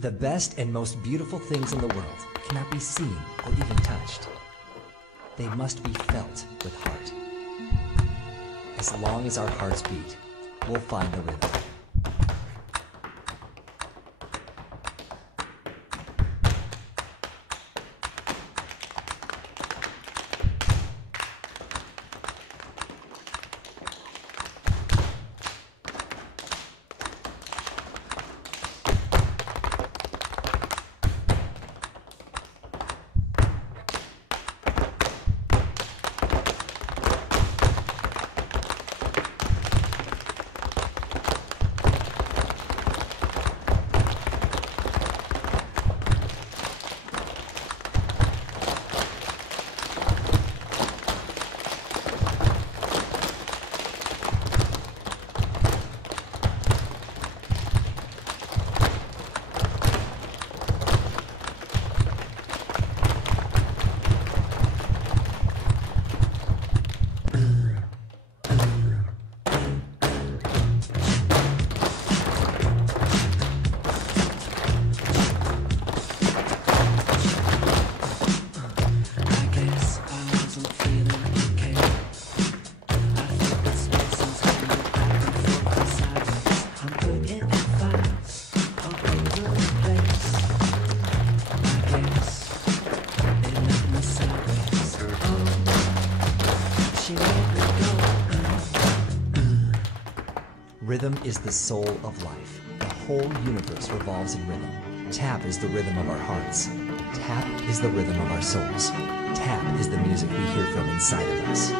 The best and most beautiful things in the world cannot be seen or even touched. They must be felt with heart. As long as our hearts beat, we'll find the rhythm. Rhythm is the soul of life. The whole universe revolves in rhythm. Tap is the rhythm of our hearts. Tap is the rhythm of our souls. Tap is the music we hear from inside of us.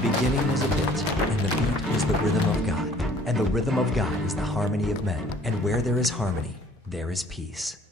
Beginning was a bit, and the beat was the rhythm of God. And the rhythm of God is the harmony of men. And where there is harmony, there is peace.